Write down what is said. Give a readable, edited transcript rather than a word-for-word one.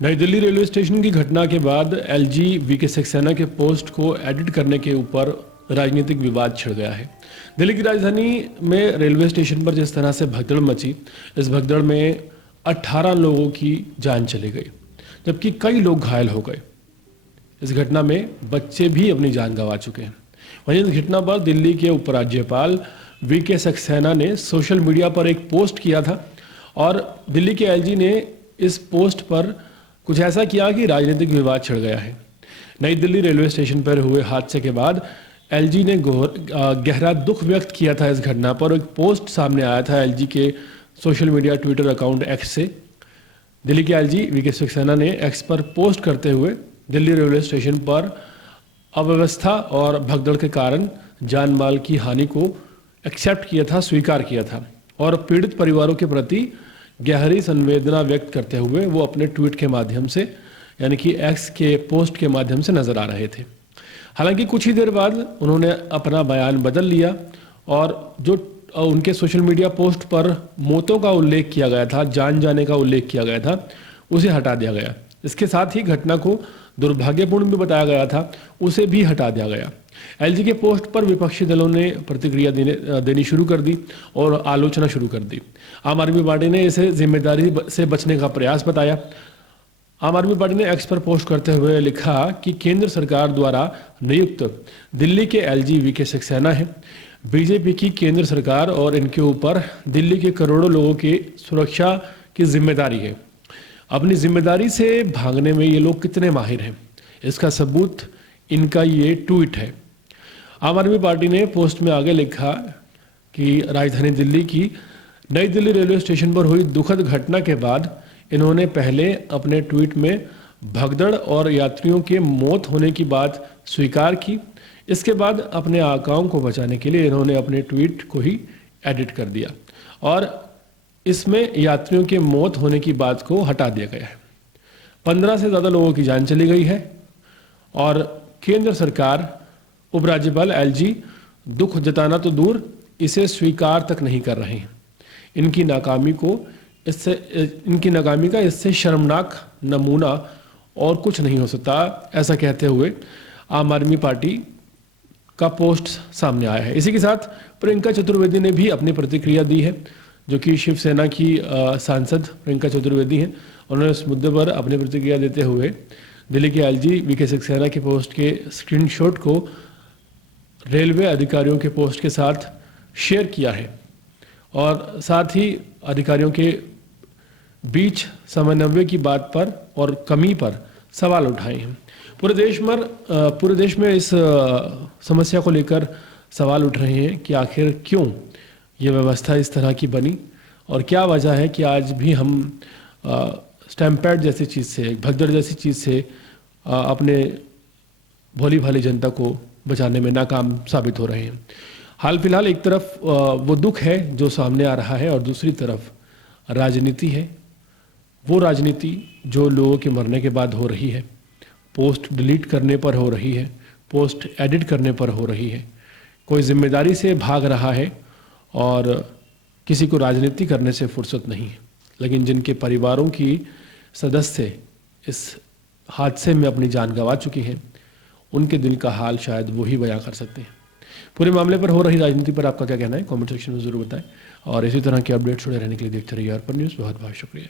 नई Delhi railway station की घटना के बाद एलजी वीके सक्सेना के पोस्ट को एडिट करने के ऊपर राजनीतिक विवाद छिड़ गया है। दिल्ली की राजधानी में रेलवे स्टेशन पर जिस तरह से भगदड़ मची, इस भगदड़ में 18 लोगों की जान चली गई, जबकि कई लोग घायल हो गए। इस घटना में बच्चे भी अपनी जान गंवा चुके हैं। वहीं इस घटना पर दिल्ली के उपराज्यपाल वीके सक्सेना ने सोशल मीडिया पर एक पोस्ट किया था और दिल्ली के एलजी ने इस पोस्ट पर कुछ ऐसा किया कि राजनीतिक विवाद छिड़ गया है। नई दिल्ली रेलवे स्टेशन पर हुए हादसे के बाद एलजी ने गहरा दुख व्यक्त किया था इस घटना पर। एक पोस्ट सामने आया था एलजी के social media Twitter account x से। दिल्ली के एलजी वीके सक्सेना ने एक्स पर पोस्ट करते हुए दिल्ली रेलवे स्टेशन पर अव्यवस्था और भगदड़ के कारण जान माल की हानि को एक्सेप्ट किया था, स्वीकार किया था और पीड़ित परिवारों के प्रति गहरी संवेदना व्यक्त करते हुए वो अपने ट्वीट के माध्यम से, यानी कि एक्स के पोस्ट के माध्यम से नजर आ रहे थे। हालांकि कुछ ही देर बाद उन्होंने अपना बयान बदल लिया और जो उनके सोशल मीडिया पोस्ट पर मौतों का उल्लेख किया गया था, जान जाने का उल्लेख किया गया था, उसे हटा दिया गया। इसके साथ ही घटना को दुर्भाग्यपूर्ण भी बताया गया था, उसे भी हटा दिया गया। एलजी के पोस्ट पर विपक्षी दलों ने प्रतिक्रिया देनी शुरू कर दी और आलोचना शुरू कर दी। आम आदमी पार्टी ने इसे जिम्मेदारी से बचने का प्रयास बताया। आम आदमी पार्टी ने एक्स पर पोस्ट करते हुए लिखा कि केंद्र सरकार द्वारा नियुक्त दिल्ली के एलजी वीके सक्सेना है। बीजेपी की केंद्र सरकार और इनके ऊपर दिल्ली के करोड़ों लोगों की सुरक्षा की जिम्मेदारी है। अपनी जिम्मेदारी से भागने में ये लोग कितने माहिर हैं, इसका सबूत इनका ये ट्वीट है। आम आदमी पार्टी ने पोस्ट में आगे लिखा कि राजधानी दिल्ली की नई दिल्ली रेलवे स्टेशन पर हुई दुखद घटना के बाद इन्होंने पहले अपने ट्वीट में भगदड़ और यात्रियों के मौत होने की बात स्वीकार की। इसके बाद अपने आकाओं को बचाने के लिए इन्होंने अपने ट्वीट को ही एडिट कर दिया और इसमें यात्रियों के मौत होने की बात को हटा दिया गया है। 15 से ज़्यादा लोगों की जान चली गई है और केंद्र सरकार, उपराज्यपाल एलजी दुख जताना तो दूर, इसे स्वीकार तक नहीं कर रहे हैं। इनकी नाकामी का इससे शर्मनाक नमूना और कुछ नहीं हो सकता, ऐसा कहते हुए आम आदमी पार्टी का पोस्ट सामने आया है। इसी के साथ प्रियंका चतुर्वेदी ने भी अपनी प्रतिक्रिया दी है, जो कि शिवसेना की सांसद प्रियंका चतुर्वेदी हैं। उन्होंने इस मुद्दे पर अपनी प्रतिक्रिया देते हुए दिल्ली के एलजी वीके सक्सेना के पोस्ट के स्क्रीनशॉट को रेलवे अधिकारियों के पोस्ट के साथ शेयर किया है और साथ ही अधिकारियों के बीच समन्वय की बात पर और कमी पर सवाल उठाए हैं। पूरे देश में इस समस्या को लेकर सवाल उठ रहे हैं कि आखिर क्यों ये व्यवस्था इस तरह की बनी और क्या वजह है कि आज भी हम स्टैम्पेड जैसी चीज़ से, भगदड़ जैसी चीज़ से अपने भोली भाली जनता को बचाने में नाकाम साबित हो रहे हैं। हाल फिलहाल एक तरफ वो दुख है जो सामने आ रहा है और दूसरी तरफ राजनीति है। वो राजनीति जो लोगों के मरने के बाद हो रही है, पोस्ट डिलीट करने पर हो रही है, पोस्ट एडिट करने पर हो रही है। कोई जिम्मेदारी से भाग रहा है और किसी को राजनीति करने से फुर्सत नहीं है, लेकिन जिनके परिवारों की सदस्य इस हादसे में अपनी जान गंवा चुकी हैं, उनके दिल का हाल शायद वो ही बयां कर सकते हैं। पूरे मामले पर हो रही राजनीति पर आपका क्या कहना है, कमेंट सेक्शन में ज़रूर बताएं और इसी तरह के अपडेट्स जुड़े रहने के लिए देखते रहिए अर्पण न्यूज़। बहुत बहुत शुक्रिया।